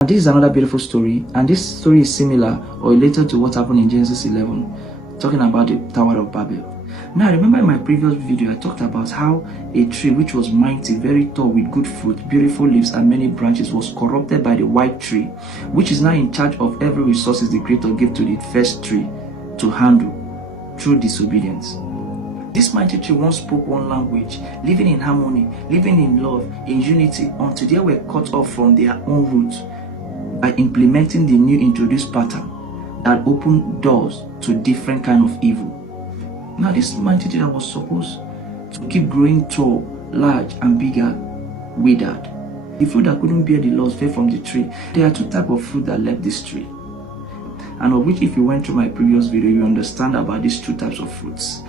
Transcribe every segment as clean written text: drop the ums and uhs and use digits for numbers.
And this is another beautiful story, and this story is similar or related to what happened in Genesis 11, talking about the Tower of Babel. Now, remember in my previous video, I talked about how a tree which was mighty, very tall, with good fruit, beautiful leaves, and many branches was corrupted by the white tree, which is now in charge of every resources the Creator gave to the first tree to handle through disobedience. This mighty tree once spoke one language, living in harmony, living in love, in unity, until they were cut off from their own roots by implementing the new introduced pattern that opened doors to different kind of evil. Now, this mighty tree that was supposed to keep growing tall, large, and bigger, withered. The fruit that couldn't bear the laws fell from the tree. There are two types of fruit that left this tree, and of which, if you went through my previous video, you understand about these two types of fruits.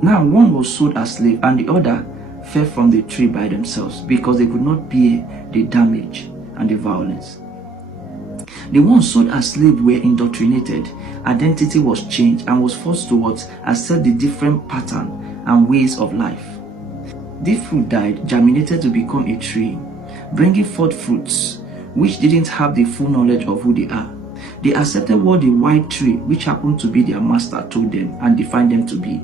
Now, one was sold as slave, and the other fell from the tree by themselves because they could not bear the damage and the violence. The ones sold as slaves were indoctrinated, identity was changed, and was forced to accept the different pattern and ways of life. This fruit died, germinated to become a tree, bringing forth fruits which didn't have the full knowledge of who they are. They accepted what the white tree, which happened to be their master, told them and defined them to be.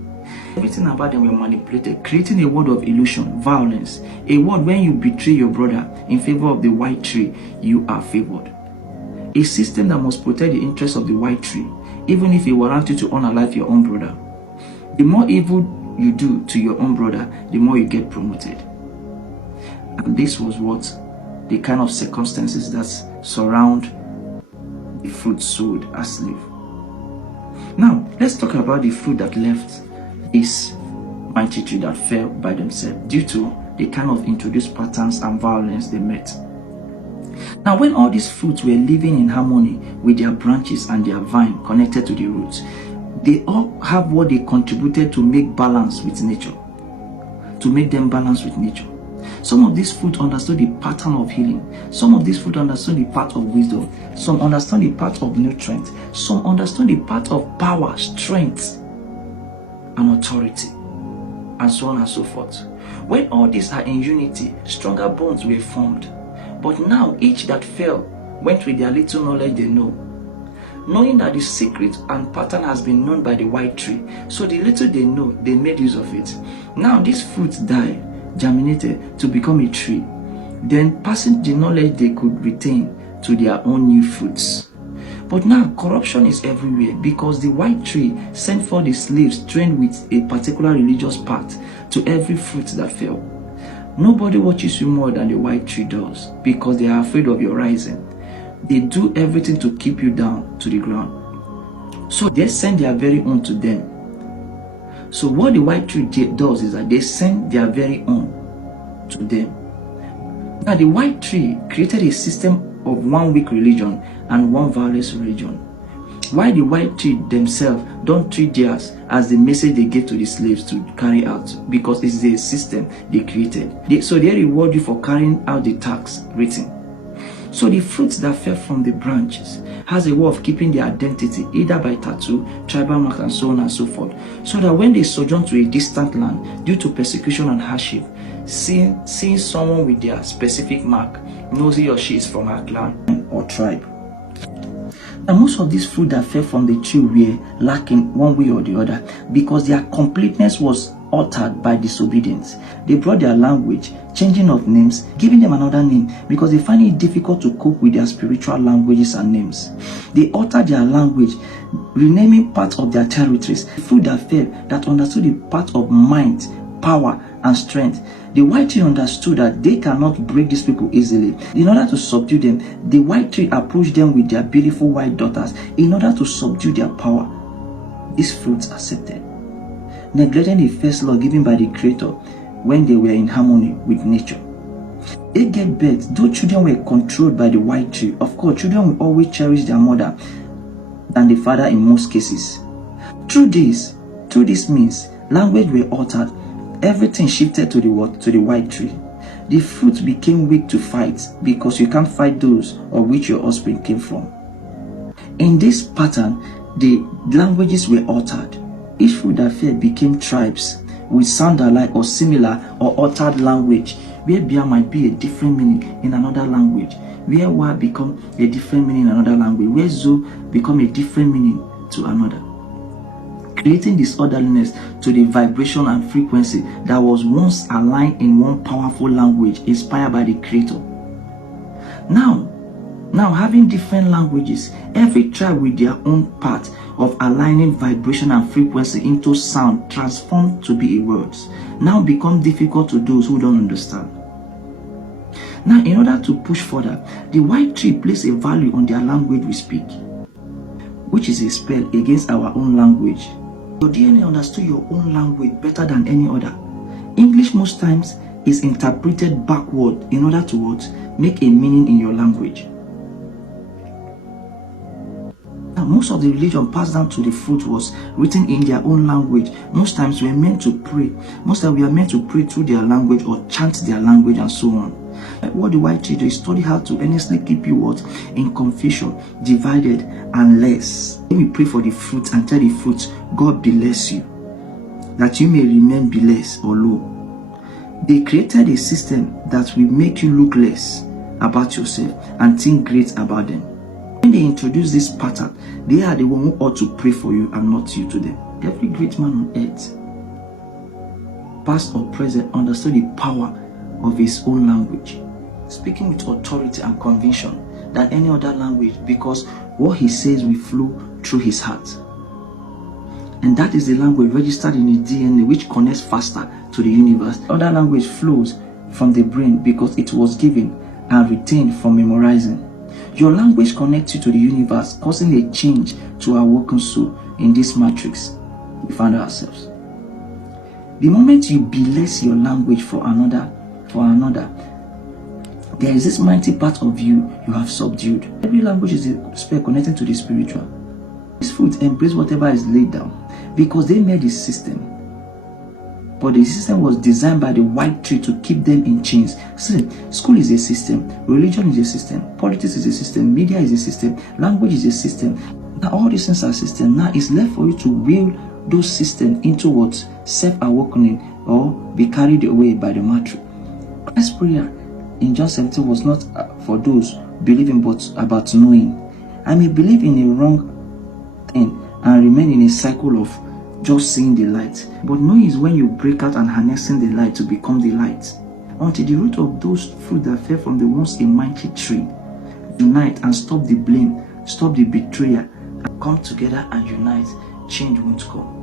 Everything about them were manipulated, creating a world of illusion, violence, a world when you betray your brother in favor of the white tree, you are favored. A system that must protect the interests of the white tree, even if it warrants you to unalive your own brother. The more evil you do to your own brother, the more you get promoted. And this was what the kind of circumstances that surround the fruit sold as slave. Now, let's talk about the fruit that left this mighty tree that fell by themselves due to the kind of introduced patterns and violence they met. Now, when all these fruits were living in harmony with their branches and their vine connected to the roots, they all have what they contributed to make balance with nature, to make them balance with nature. Some of these fruit understood the pattern of healing. Some of these fruit understood the part of wisdom. Some understand the part of nutrient. Some understand the part of power, strength, and authority, and so on and so forth. When all these are in unity, stronger bonds were formed. But now each that fell went with their little knowledge they know, knowing that the secret and pattern has been known by the white tree. So the little they know, they made use of it. Now these fruits died, germinated to become a tree, then passing the knowledge they could retain to their own new fruits. But now corruption is everywhere because the white tree sent for the slaves trained with a particular religious path to every fruit that fell. Nobody watches you more than the white tree does because they are afraid of your rising. They do everything to keep you down to the ground. So they send their very own to them. So what the white tree does is that they send their very own to them. Now the white tree created a system of one weak religion and one violent religion. Why the white tree themselves don't treat theirs as the message they gave to the slaves to carry out, because it's the system they created. So they reward you for carrying out the task written. So the fruits that fell from the branches has a way of keeping their identity either by tattoo, tribal marks, and so on and so forth, so that when they sojourn to a distant land due to persecution and hardship, seeing someone with their specific mark knows he or she is from her clan or tribe. And most of these fruit that fell from the tree were lacking one way or the other because their completeness was altered by disobedience. They brought their language, changing of names, giving them another name because they find it difficult to cope with their spiritual languages and names. They altered their language, renaming parts of their territories. The fruit that fell that understood the part of might, power, and strength. The white tree understood that they cannot break these people easily. In order to subdue them, the white tree approached them with their beautiful white daughters in order to subdue their power. These fruits accepted, neglecting the first law given by the Creator when they were in harmony with nature. They gave birth, though children were controlled by the white tree. Of course, children will always cherish their mother than the father in most cases. Through this means, language were altered. Everything shifted to the white tree. The fruit became weak to fight because you can't fight those of which your offspring came from. In this pattern, the languages were altered. Each fruit that fell became tribes with sound alike or similar or altered language, where there might be a different meaning in another language, where wa become a different meaning in another language, where zo become a different meaning to another, creating disorderliness to the vibration and frequency that was once aligned in one powerful language inspired by the Creator. Now having different languages, every tribe with their own part of aligning vibration and frequency into sound transformed to be a words, now become difficult to those who don't understand. Now, in order to push further, the white tree places a value on their language we speak, which is a spell against our own language. Your DNA understood your own language better than any other. English most times is interpreted backward in order to what? Make a meaning in your language. Now, most of the religion passed down to the fruit was written in their own language. Most times we are meant to pray. Most times we are meant to pray through their language or chant their language and so on. What the white tree do is study how to earnestly keep you what? In confusion, divided, and less. Let me pray for the fruit and tell the fruit, God bless you, that you may remain blessed or low. They created a system that will make you look less about yourself and think great about them. When they introduce this pattern, they are the one who ought to pray for you and not you to them. Every great man on earth, past or present, understood the power of his own language, speaking with authority and conviction than any other language, because what he says will flow through his heart. And that is the language registered in his DNA, which connects faster to the universe. Other language flows from the brain because it was given and retained from memorizing. Your language connects you to the universe, causing a change to our working soul in this matrix we find ourselves. The moment you bless your language for another, there is this mighty part of you have subdued. Every language is a spell connecting to the spiritual. This fruit embrace whatever is laid down because they made this system. But the system was designed by the white tree to keep them in chains. See, school is a system, religion is a system, politics is a system, media is a system, language is a system. Now all these things are systems. Now it's left for you to will those systems into what? Self-awakening or be carried away by the matrix. Christ's prayer in John 17 was not for those believing but about knowing. I may believe in a wrong thing and remain in a cycle of just seeing the light. But knowing is when you break out and harnessing the light to become the light. Until the root of those fruit that fell from the once a mighty tree unite and stop the blame, stop the betrayer, and come together and unite, change won't come.